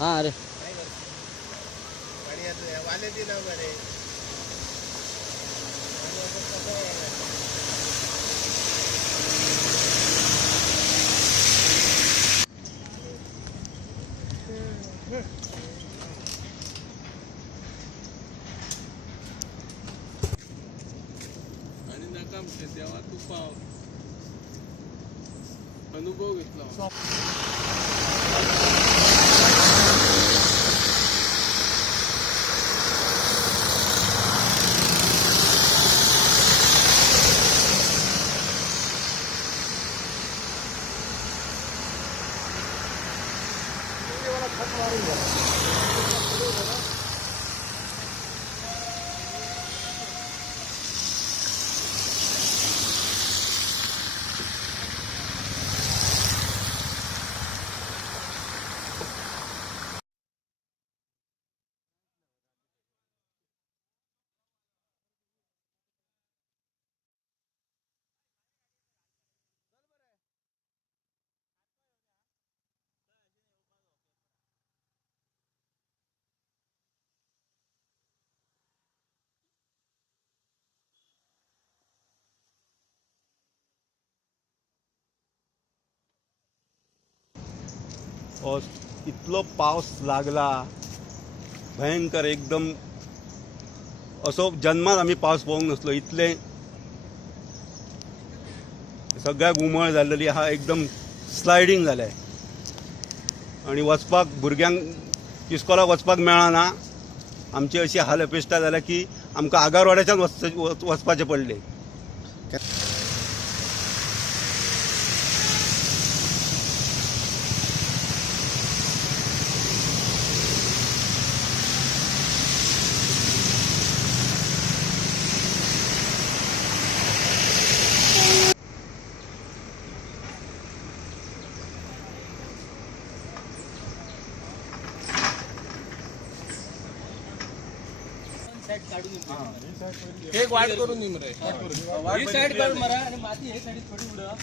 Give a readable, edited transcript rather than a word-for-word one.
हाँ अरे वाले दिन वगैरे आणि नका तेव्हा तू पाव अनुभव घेतला. इतलो पावस लागला भयंकर एकदम. असो जन्मात आम्ही पावस पळोवंक नासलो. इतले सगळ्याक उमळ जाल्ली आहा. एकदम स्लायडींग जालें आणि वचपाक भुरग्यांक इस्कॉलाक वचपाक मेळना. आमची अशी हाल अपेश्टा जाल्या की आमकां आगारवाड्याच्यान वचपाचें पडलें. एक वाट करून निमरे ही साइड कर मरा आणि माती हे साइड थोडी उडा.